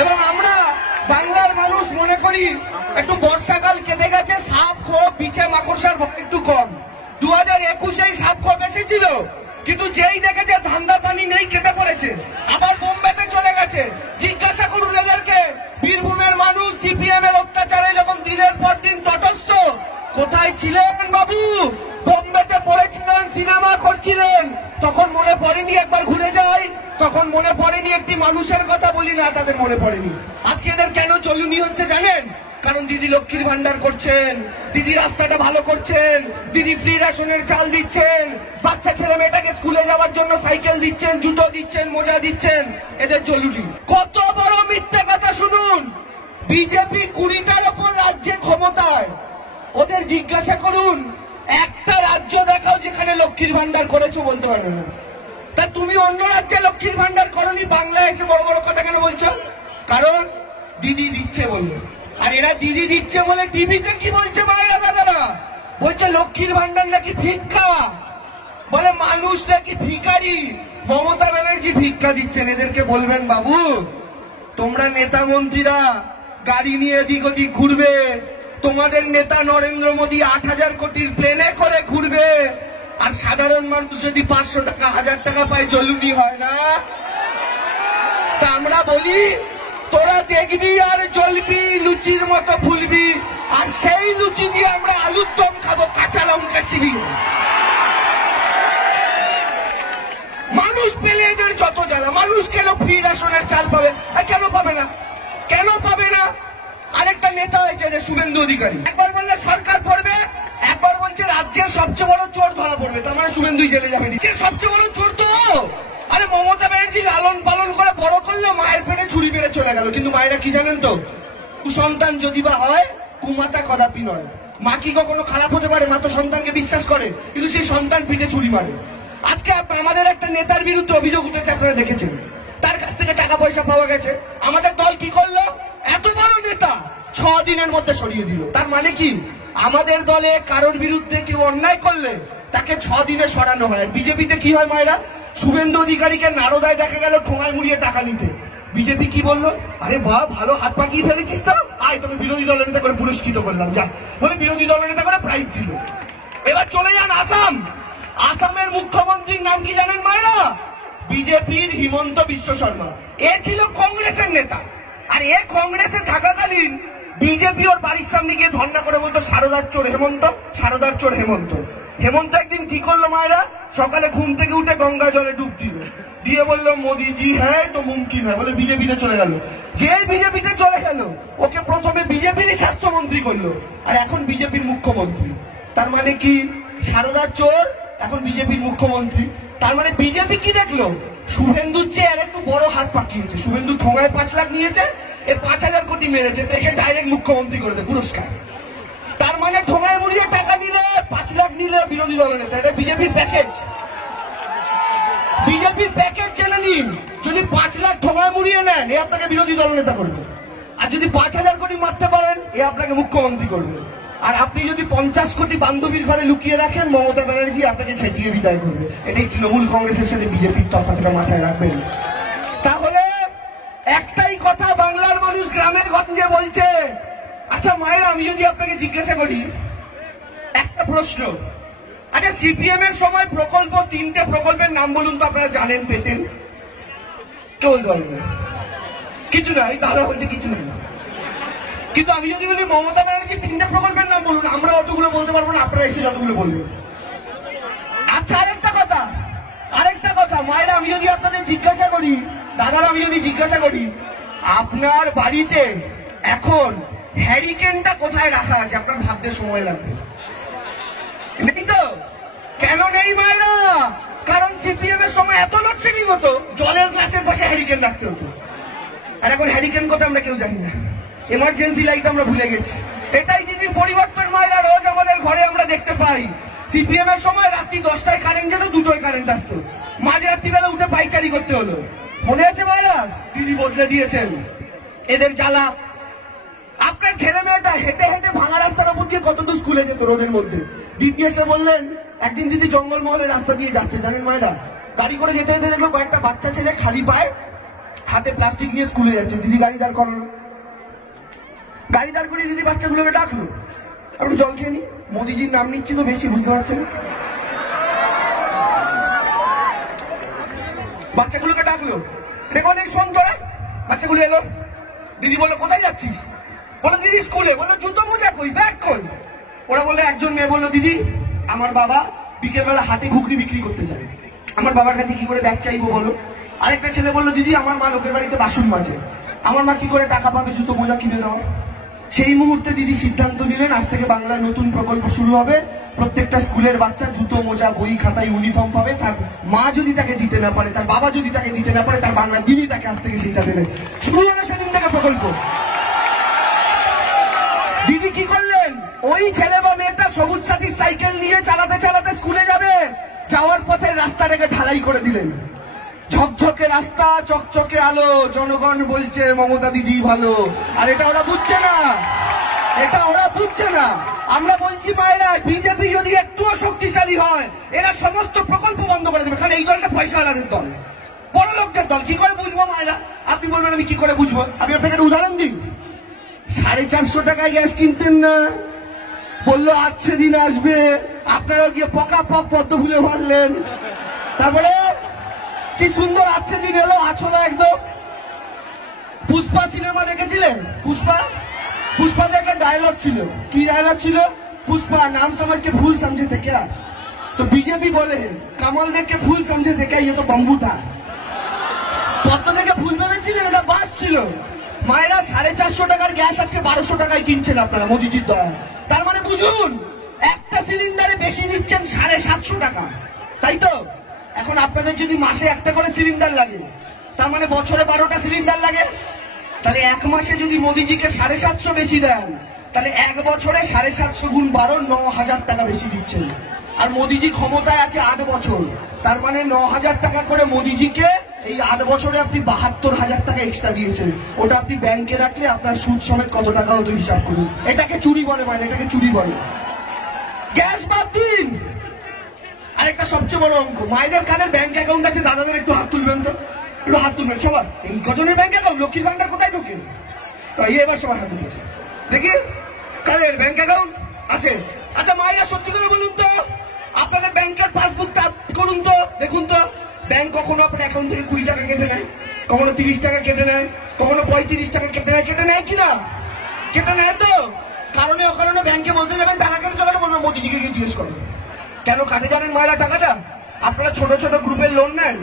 এবং আমরা বাংলার মানুষ মনে করি একটু বর্ষাকাল কেটে গেছে, সাপ খোপ বিছে মাকড়সার ভয় একটু কম। 2021 সাপ খোপ বেশি ছিল, কিন্তু যেই দেখেছে ধান্দা পানি নেই কেটে পড়েছে, আবার বোম্বেতে চলে গেছে। জিজ্ঞাসা করুন এদেরকে, বীরভূমের মানুষ সিপিএম এর অত্যাচারে যখন দিনের পর দিন তটস্থ, কোথায় ছিলেন বাবু? বোম্বেতে পড়েছিলেন, সিনেমা করছিলেন, তখন মনে পড়েনি একবার ঘুরে যাই? তখন মনে পড়েনি একটি মানুষের কথা বলি? না, তাদের মনে পড়েনি। আজকে এদের কেন জ্বলুনি হচ্ছে জানেন? কারণ দিদি লক্ষ্মীর ভান্ডার করছেন, দিদি রাস্তাটা ভালো করছেন, দিদি ফ্রি রেশনের চাল দিচ্ছেন, বাচ্চা ছেলে মেয়েটাকে স্কুলে যাওয়ার জন্য সাইকেল দিচ্ছেন, জুতো দিচ্ছেন, মোজা দিচ্ছেন, এদের জ্বলুনি। কত বড় মিথ্যে কথা শুনুন। বিজেপি 20টার ওপর রাজ্যে ক্ষমতায়, ওদের জিজ্ঞাসা করুন একটা রাজ্য দেখাও যেখানে লক্ষ্মীর ভান্ডার করেছো, বলতে পারবে না। তা তুমি অন্য রাজ্যে লক্ষ্মীর ভান্ডার করনি, বাংলায় এসে বড় বড় কথা কেন বলছো? কারণ দিদি দিচ্ছে বললো। আর এরা দিদি দিচ্ছে বলে টিভিতে কি বলছে মায়েরা দাদারা? বলছে লক্ষ্মীর ভান্ডার নাকি ভিক্ষা, বলে মানুষ নাকি ভিখারি। মমতা ব্যানার্জি ভিক্ষা দিচ্ছেন। এদেরকে বলবেন বাবু তোমরা নেতা মন্ত্রীরা গাড়ি নিয়ে এদিক ওদিক ঘুরবে, তোমাদের নেতা নরেন্দ্র মোদী 8,000 কোটির প্লেনে করে ঘুরবে, আর সাধারণ মানুষ যদি 500 টাকা 1000 টাকা পায়, জ্বলুনি হয় না? তা আমরা বলি তোরা দেখবি আর জ্বলবি, লুচির মতো ফুলবি, আর সেই লুচি দিয়ে আমরা আলুর দম খাবো, কাঁচা লঙ্কা চিবি। মানুষ পেলে এদের যত জ্বালা। মানুষ কেন ফ্রি রেশনের চাল পাবে? কেন পাবে না? কেন পাবে না? আরেকটা নেতা হয়েছে যে শুভেন্দু অধিকারী, একবার বললে সরকার পড়বে, একবার বলছে রাজ্যের সবচেয়ে বড় চোর ধরা পড়বে, তার মানে শুভেন্দুই জেলে যাবে। সবচেয়ে বড় চোর তো। আরে মমতা ব্যানার্জি লালন পালন করে বড় করলো, মায়ের পেটে ছুরি মেরে চলে গেল। কিন্তু মায়েরা কি জানেন তো, কুসন্তান যদি বা হয়, কুমাতা কদাপি নয়। মা কি কখনো খারাপ হতে পারে? মা তো সন্তানকে বিশ্বাস করে, কিন্তু সেই সন্তান পিঠে ছুরি মারে। আজকে আমাদের একটা নেতার বিরুদ্ধে অভিযোগ উঠেছে, আপনারা দেখেছেন, তার কাছ থেকে টাকা পয়সা পাওয়া গেছে। আমাদের দল কি করলো? এত বড় নেতা 6 দিনের মধ্যে সরিয়ে দিল। তার মানে কি? আমাদের দলে কারোর বিরুদ্ধে কেউ অন্যায় করলে তাকে 6 দিনে সরানো হয়। বিজেপিতে কি হয় মায়েরা? শুভেন্দু অধিকারীকে নারদায় দেখা গেল ঠোঙায় মুড়িয়ে টাকা নিতে, বিজেপি কি বললো? আরে বাহ, ভালো হাত পাকিয়ে ফেলেছিস তো, আয় তোকে বিরোধী দলের নেতা করে পুরস্কৃত করলাম, যা বলে বিরোধী দলের নেতা করে প্রাইজ দিল। এবার চলে যান আসাম। আসামের মুখ্যমন্ত্রীর নাম কি জানেন মায়েরা? বিজেপির হিমন্ত বিশ্ব শর্মা। এ ছিল কংগ্রেসের নেতা, আর এ কংগ্রেসে থাকাকালীন বিজেপি ওর বাড়ির সামনে গিয়ে ধর্ণা করে বলতো সারদার চোর হেমন্ত, সারদার চোর হেমন্ত। হেমন্ত একদিন কি করলো মায়েরা? সকালে ঘুম থেকে উঠে গঙ্গা জলে ডুব দিল, দিয়ে বললো মোদিজি হ্যাঁ তো মুমকিন হয়, বলে বিজেপিতে চলে গেল। যে বিজেপিতে চলে গেল ওকে প্রথমে বিজেপির স্বাস্থ্যমন্ত্রী করলো, আর এখন বিজেপির মুখ্যমন্ত্রী। তার মানে কি? সারদার চোর এখন বিজেপির মুখ্যমন্ত্রী। তার মানে বিজেপি কি দেখলো? শুভেন্দুর চেয়ে আর একটু বড় হাত পাকিয়েছে। শুভেন্দু ঠোঙায় 5 লাখ নিয়েছে, এ 5,000 কোটি মেরেছে, দেখে ডাইরেক্ট মুখ্যমন্ত্রী করে দেয় পুরস্কার। তার মানে ঠোঙায় মুড়িয়ে টাকা নিলে, 5 লাখ নিলে বিরোধী দলের নেতা। এটা বিজেপির প্যাকেজ। বিজেপির প্যাকেজ জেনে নিন। যদি 5 লাখ ঠোঙায় মুড়িয়ে নেন, এ আপনাকে বিরোধী দল নেতা করবে। আর যদি 5,000 কোটি মারতে পারেন, এ আপনাকে মুখ্যমন্ত্রী করবে। আর আপনি যদি 50 কোটি বান্ধবীর ঘরে লুকিয়ে রাখেন, মমতা ব্যানার্জি আপনাকে ছেটিয়ে বিদায় করবে। এটাই তৃণমূল কংগ্রেসের সাথে বিজেপির তফাৎটা মাথায় রাখবেন। তাহলে একটাই কথা বাংলার মানুষ গ্রামের গঞ্জে বলছে। আচ্ছা মায়েরা, আমি যদি আপনাকে জিজ্ঞাসা করি একটা প্রশ্ন, আচ্ছা সিপিএম এর সময় প্রকল্প, 3টে প্রকল্পের নাম বলুন তো আপনারা জানেন পেতেন? কেউ বলতে পারবে না? কিছু নাই, দাদা বলছে কিছু নেই। কিন্তু আমি যদি বলি মমতা ব্যানার্জি 3টে প্রকল্পের নাম বলুন, আমরা অতগুলো বলতে পারবো না, আপনারা এসে যতগুলো বলবেন। আচ্ছা আরেকটা কথা মায়েরা, আমি যদি আপনাদের জিজ্ঞাসা করি, দাদারা আমি যদি জিজ্ঞাসা করি, আপনার বাড়িতে এখন হ্যারিকেনটা কোথায় রাখা আছে? আপনার ভাবতে সময় লাগবে। নেই তো? কেন নেই মায়েরা? কারণ সিপিএম এর সময় এত লোডশেডিং হতো, জলের গ্লাসের পাশে হ্যারিকেন রাখতে হতো। আর এখন হ্যারিকেন কথা আমরা কেউ জানি না, এমার্জেন্সি লাইট আমরা ভুলে গেছি। এটাই দিদির পরিবর্তন মায়েরা, রোজ আমাদের ঘরে আমরা দেখতে পাই। সিপিএম এর সময় রাত্রি 10টায় কারেন্ট যেত, 2টোয় কারেন্ট আসতো, মাঝরাত্রিবেলা উঠে পাইচারি করতে হলো। মনে আছে মায়েরা? দিদি বদলে দিয়েছেন। এদের জ্বালা। আপনার ছেলে মেয়েটা হেঁটে হেঁটে ভাঙা রাস্তার উপর দিয়ে কতদূর স্কুলে যেত রোদের মধ্যে। দিদি এসে বললেন, একদিন দিদি জঙ্গলমহলের রাস্তা দিয়ে যাচ্ছে, জানেন মায়েরা, গাড়ি করে যেতে যেতে দেখলো কয়েকটা বাচ্চা ছেলে খালি পায়ে হাতে প্লাস্টিক নিয়ে স্কুলে যাচ্ছে, দিদি গাড়ি দাঁড় করালো, গাড়ি দাঁড় করিয়ে দিদি বাচ্চাগুলোকে ডাকলো, একটু জল খেয়ে নি, মোদিজির নাম নিচ্ছি তো বেশি বুঝতে পারছেন, বাচ্চাগুলোকে ডাকলো, রেকর্ডিং শোন তোরা, বাচ্চাগুলো এলো, দিদি বললো কোথায় যাচ্ছিস, বলো দিদি স্কুলে, বললো জুতো মোজা কই, ব্যাগ কই, ওরা বললো একজন মেয়ে বললো দিদি আমার বাবা বিকেলবেলা হাটে ঘুগনি বিক্রি করতে যাবে, আমার বাবার কাছে কি করে ব্যাগ চাইবো বলো। আরেকটা ছেলে বললো দিদি আমার মা লোকের বাড়িতে বাসন মাজে, আমার মা কি করে টাকা পাবে জুতো মোজা কিনে দেওয়া। সেই মুহূর্তে দিদি সিদ্ধান্ত নিলেন আজ থেকে বাংলার নতুন প্রকল্প শুরু হবে, প্রত্যেকটা স্কুলের বাচ্চা জুতো মোজা বই খাতা ইউনিফর্ম পাবে, তার মা যদি তাকে দিতে না পারে, তার বাবা যদি তাকে দিতে না পারে, তার বাংলা দিদি তাকে আজ থেকে সেটা দেবে। শুরু হলো সেদিন থেকে প্রকল্প। দিদি কি করলেন, ওই ছেলে বা মেয়েটা সবুজ সাথীর সাইকেল নিয়ে চালাতে চালাতে স্কুলে যাবে, যাওয়ার পথে রাস্তাটাকে ঢালাই করে দিলেন, ঝকঝকে রাস্তা, চকচকে আলো, জনগণ বলছে মমতা দিদি ভালো। আর এটা ওরা বুঝছে না, এটা ওরা বুঝছে না। আমরা বলছি মায়েরা, বিজেপি যদি একটুও শক্তিশালী হয় এরা সমস্ত প্রকল্প বন্ধ করে দেবে, কারণ এই দলটা পয়সাওয়ালাদের দল, বড় লোকদের দল। কি করে বুঝবো মায়েরা, আপনি বলবেন আমি কি করে বুঝবো, আমি আপনাকে একটা উদাহরণ দিই। 450 টাকায় গ্যাস কিনতেন না, বললো আজকে দিন আসবে, আপনারা গিয়ে পকা পক পদ্ম ফুলে মারলেন, তারপরে কি সুন্দর আজকে দিন এলো, আছলা একদম। পুষ্পা সিনেমা দেখেছিলেন, পুষ্পাতে একটা ডায়লগ ছিল, কি ডায়লগ ছিল, পুষ্পা নাম সমঝকে ভুল সমঝে থে क्या, তো বিজেপি বলে কমল দেখকে ভুল সমঝে থে क्या, ये तो बम्बू था। পদ্ম থেকে ভুল ভেবেছিলেন, ওটা বাস ছিল। মায়েরা 450 টাকার গ্যাস আজকে 1200 টাকায় কিনছেন আপনারা মোদিজির দয়া। তার মানে বুঝুন একটা সিলিন্ডারে বেশি দিচ্ছেন 750 টাকা, তাই তো। এখন আপনাদের যদি মাসে একটা করে সিলিন্ডার লাগে, তার মানে বছরে 12টা সিলিন্ডার লাগে, তাহলে এক মাসে যদি মোদিজিকে 750 বেশি দেন, তাহলে এক বছরে 750 গুণ 12 9,000 টাকা বেশি দিচ্ছেন। আর মোদিজি ক্ষমতায় আছে 8 বছর, তার মানে 9,000 টাকা করে মোদিজিকে এই 8 বছরে আপনি 72,000 টাকা এক্সট্রা দিয়েছেন। ওটা আপনি ব্যাংকে রাখলে আপনার সুদ সমেত কত টাকা হতো হিসাব করুন। এটাকে চুরি বলে, মানে এটাকে চুরি বলে। গ্যাস বাদ দিন, আরেকটা সবচেয়ে বড় অঙ্ক, মায়েদের কানের ব্যাংক অ্যাকাউন্ট আছে, দাদাদের একটু হাত তুলবেন তো, একটু হাত তুলবেন সবার। এই কজনের ব্যাংক অ্যাকাউন্ট, লক্ষ্মীর ভান্ডার কোথায় ঢোকে, এবার সবার হাত তুলবে দেখি কাদের ব্যাংক অ্যাকাউন্ট আছে। আচ্ছা মায়েরা সত্যি করে বলুন তো, আপনাদের ব্যাংকের পাসবুকটা করুন তো, দেখুন তো ব্যাংক কখনো আপনার অ্যাকাউন্ট থেকে 20 টাকা কেটে নেয়, কখনো 30 টাকা কেটে নেয়, কখনো 35 টাকা কেটে নেয়, কেটে নেয় কিনা, কেটে নেয় তো। কারণে অকারণে ব্যাংকে বলতে যাবেন টাকা কেটে চলে, বলবেন মোদিজিকে গিয়ে জিজ্ঞেস করবেন কেন কাটে জানেন মায়েরা টাকাটা। আপনারা ছোট ছোট গ্রুপের লোন নেন,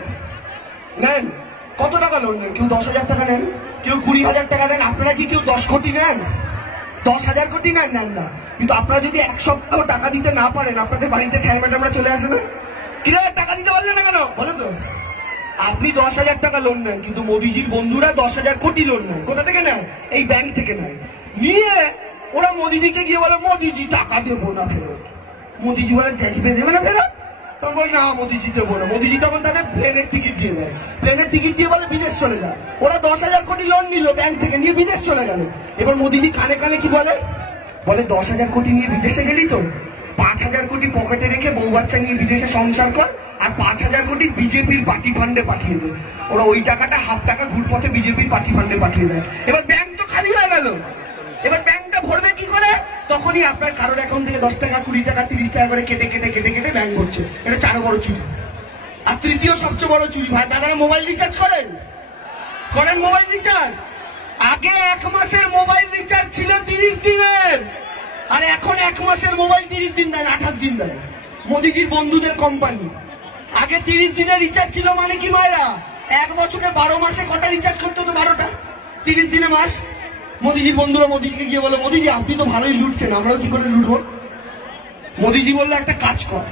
কত টাকা লোন নেন, কেউ 10,000 টাকা নেন, কেউ 20,000 টাকা নেন, আপনারা কি কেউ 10 কোটি নেন, 10,000 কোটি নেন না। কিন্তু আপনারা যদি 1 সপ্তাহ টাকা দিতে না পারেন, আপনাদের বাড়িতে স্যার ম্যাডামরা চলে আসে না, কিরে টাকা দিতে পারলেন না কেন বলেন তো। আপনি 10,000 টাকা লোন নেন, কিন্তু মোদিজির বন্ধুরা 10,000 কোটি লোন নেন। কোথা থেকে নেয়, এই ব্যাংক থেকে নেয়। নিয়ে ওরা মোদিজিকে গিয়ে বলে মোদিজি টাকা দেবো না ফেরত। মোদিজি বলে দেখবে দেবে না ফেরত, তখন বলে না মোদিজি দেবো না। মোদিজি তখন তাদের প্লেনের টিকিট দিয়ে দেয়, প্লেনের টিকিট দিয়ে বলে বিদেশ চলে যায়। ওরা 10,000 কোটি লোন নিল ব্যাংক থেকে, নিয়ে বিদেশ চলে গেল। এবার মোদিজি কানে কানে কি বলে, 10,000 কোটি নিয়ে বিদেশে গেলি তো, 5,000 কোটি পকেটে রেখে বউ বাচ্চা নিয়ে বিদেশে সংসার কর, আর 5,000 কোটি বিজেপির পার্টি ফান্ডে পাঠিয়ে দেয়। ওরা ওই টাকাটা হাফ টাকা ঘুরপথে বিজেপির পার্টি ফান্ডে পাঠিয়ে দেয়। এবার ব্যাংক তো খালি হয়ে গেল, এবার ব্যাংকটা ভরবে কি করে, তখনই আপনার কারোর অ্যাকাউন্ট থেকে 10 টাকা 20 টাকা 30 টাকা করে কেটে কেটে কেটে কেটে ব্যাংক ভরছে। এটা 4 বড় চুরি। আর তৃতীয় সবচেয়ে বড় চুরি, ভাই দাদারা মোবাইল রিচার্জ করেন মোবাইল রিচার্জ। আগে 1 মাসের মোবাইল রিচার্জ ছিল 30 দিনের, আর এখন 1 মাসের মোবাইল 30 দিন দেয়, 28 দিন দেয় মোদিজির বন্ধুদের কোম্পানি। আগে 30 দিনের রিচার্জ ছিল, মানে কি মায়েরা 1 বছরে 12 মাসে কটা রিচার্জ করতে হতো, 12টা, 30 দিনে মাস। মোদিজির বন্ধুরা মোদিজিকে গিয়ে বলে মোদিজি আপনি তো ভালোই লুটছেন, আমরাও কি করে লুটবো। মোদিজি বললো একটা কাজ কর,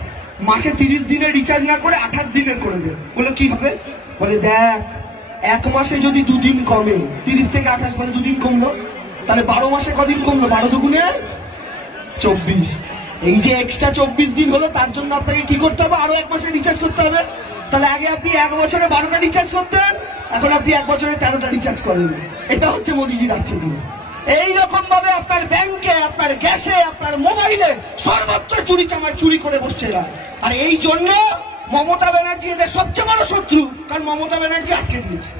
মাসে 30 দিনের রিচার্জ না করে 28 দিনের করে দে। বললো কি হবে, বলে দেখ 1 মাসে যদি 2 দিন কমে, 30 থেকে 28 মানে 2 দিন কমলো, তাহলে 12 মাসে কদিন কমলো, 12 দুগুণে 24। এই যে এক্সট্রা 24 দিন হলো, তার জন্য আপনাকে কি করতে হবে, আরো 1 মাসে রিচার্জ করতে হবে। তাহলে আগে আপনি 1 বছরে 12টা রিচার্জ করতেন, এখন আপনি 1 বছরে 13টা রিচার্জ করেন। এটা হচ্ছে মোদিজির আছে। এইরকম ভাবে আপনার ব্যাংকে, আপনার গ্যাসে, আপনার মোবাইলে সর্বত্র চুরি চামার চুরি করে বসছে এরা। আর এই জন্য মমতা ব্যানার্জি এদের সবচেয়ে বড় শত্রু, কারণ মমতা ব্যানার্জি আটকে দিয়েছে।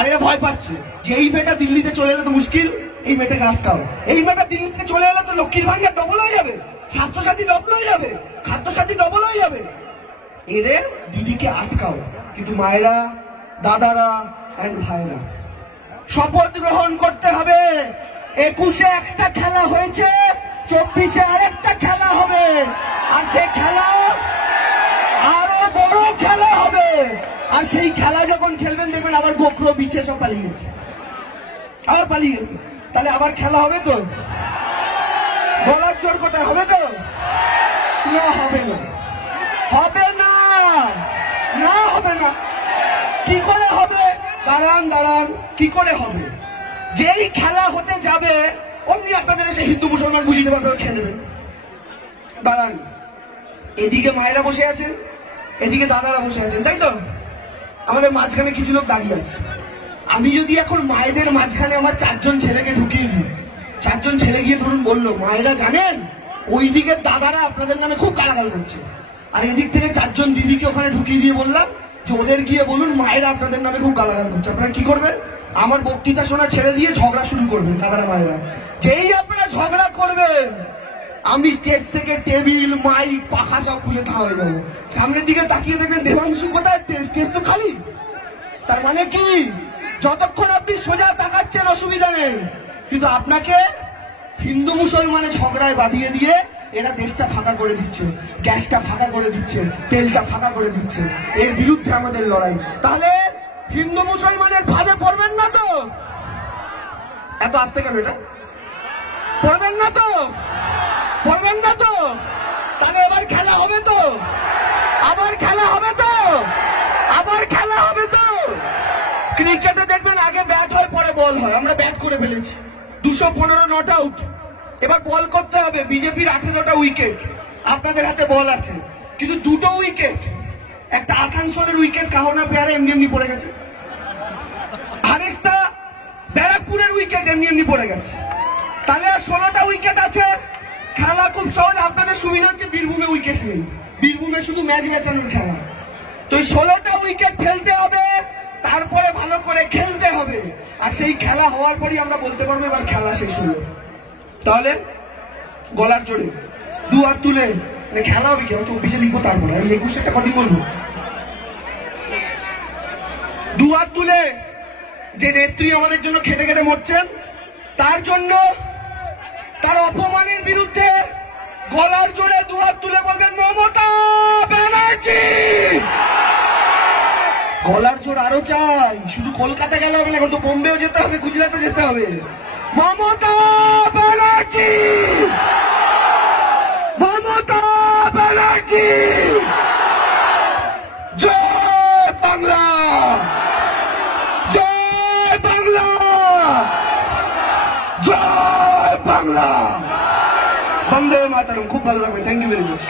আর এরা ভয় পাচ্ছে যে এই মেয়েটা দিল্লিতে চলে এলে তো মুশকিল, এই মেয়েটাকে আটকাও। এই মেয়েটা দিল্লিতে চলে এলে তো লক্ষ্মীর ভান্ডার ডবল হয়ে যাবে, স্বাস্থ্যসাথী ডবল হয়ে যাবে, খাদ্যসাথী ডবল হয়ে যাবে। এদের দিদিকে আটকাও। কিন্তু মায়েরা, দাদারা এন্ড ভাইরা, শপথ গ্রহণ করতে হবে। 21-এ একটা খেলা হয়েছে, 24-এ আরেকটা খেলা হবে, আর সেই খেলা আরো বড় খেলা হবে। আর সেই খেলা যখন খেলবেন দেখবেন আবার গোখরো বিছে সব পালিয়ে গেছে, আবার পালিয়ে গেছে। তাহলে আবার খেলা হবে তো? গলার জোর কোথায় হবে তো? না, হবে না, হবে না, না হবে না। কি করে হবে? দাঁড়ান, কি করে হবে? যেই খেলা হতে যাবে অমনি আপনাদের এসে হিন্দু মুসলমান বুঝিয়ে দেবে, আপনারা খেলবেন। দাঁড়ান, এদিকে মায়েরা বসে আছেন, এদিকে দাদারা বসে আছেন, তাই তো? আমাদের মাঝখানে কিছু লোক দাঁড়িয়ে আছে। আমি যদি এখন মায়েদের মাঝখানে আমার 4 জন ছেলেকে ঢুকিয়ে দিই, 4 জন ছেলে গিয়ে ধরুন বললো, মায়েরা জানেন ওই দিকের দাদারা আপনাদের নামে খুব গালাগাল করছে, আর এদিক থেকে 4 জন দিদিকে ওখানে ঢুকিয়ে দিয়ে বললাম যে ওদের গিয়ে বলুন মায়েরা আপনাদের নামে খুব গালাগাল করছে, আপনারা কি করবেন? আমার বক্তৃতা শোনা ছেড়ে দিয়ে ঝগড়া শুরু করবেন দাদারা মায়েরা। যেই আপনারা ঝগড়া করবেন আমি স্টেজ থেকে টেবিল, মাইক, পাখা সব খুলে দেওয়া হয়ে যাবো। সামনের দিকে তাকিয়ে দেখবেন দেবাংশু কোথায়, স্টেজ তো খালি। তার মানে কি, যতক্ষণ আপনি সোজা তাকাচ্ছেন অসুবিধা নেই, কিন্তু আপনাকে হিন্দু মুসলমানের ঝগড়ায় বাঁধিয়ে দিয়ে এরা দেশটা ফাঁকা করে দিচ্ছে, গ্যাসটা ফাঁকা করে দিচ্ছে, তেলটা ফাঁকা করে দিচ্ছে। এর বিরুদ্ধে আমাদের লড়াই। তাহলে হিন্দু মুসলমানের ফাঁদে পড়বেন না তো? এত আসতে কেন এটা? পড়বেন না তো? পড়বেন না তো? তাহলে এবার খেলা হবে তো? আবার খেলা হবে তো? আবার খেলা হবে তো? ক্রিকেটে দেখবেন আগে ব্যাট হয় পরে বল হয়, আমরা ব্যাট করে ফেলেছি। 215 নট আউট, এবার বল করতে হবে। বিজেপির 18টা উইকেট, আপনাদের হাতে বল আছে, কিন্তু 2টো উইকেট। একটা আসানসোলের উইকেট কাহনা পেয়ারে এমনি পড়ে গেছে, আরেকটা ব্যারাকপুরের উইকেট এমনি পড়ে গেছে। তাহলে আর 16টা উইকেট আছে। খেলা খুব সহজ, আপনাদের সুবিধা হচ্ছে বীরভূমে উইকেট নেই, বীরভূমে শুধু ম্যাচ বেচানোর খেলা। তো 16টা উইকেট ফেলতে হবে, তারপরে ভালো করে খেলতে হবে, আর সেই খেলা হওয়ার পরই আমরা বলতে পারবো এবার খেলা শেষ হলো। তাহলে গলার জোরে 2 হাত তুলে খেলা হবে কি? 24-এ লিখবো, তারপরে আমি 21-টা কদিন বলবো। 2 হাত তুলে যে নেত্রী আমাদের জন্য খেটে খেটে মরছেন, তার জন্য, তার অপমানের বিরুদ্ধে গলার জোরে 2 হাত তুলে বলবেন মমতা ব্যানার্জি। গলার জোর আরো চাই, শুধু কলকাতা গেলে হবে না, এখন তো বোম্বেও যেতে হবে, গুজরাটে যেতে হবে। মমতা ব্যানার্জি, মমতা ব্যানার্জি, জয় বাংলা, জয় বাংলা, জয় বাংলা, বন্দে মাতরম। খুব ভালো লাগবে, থ্যাংক ইউ ভেরি মাচ।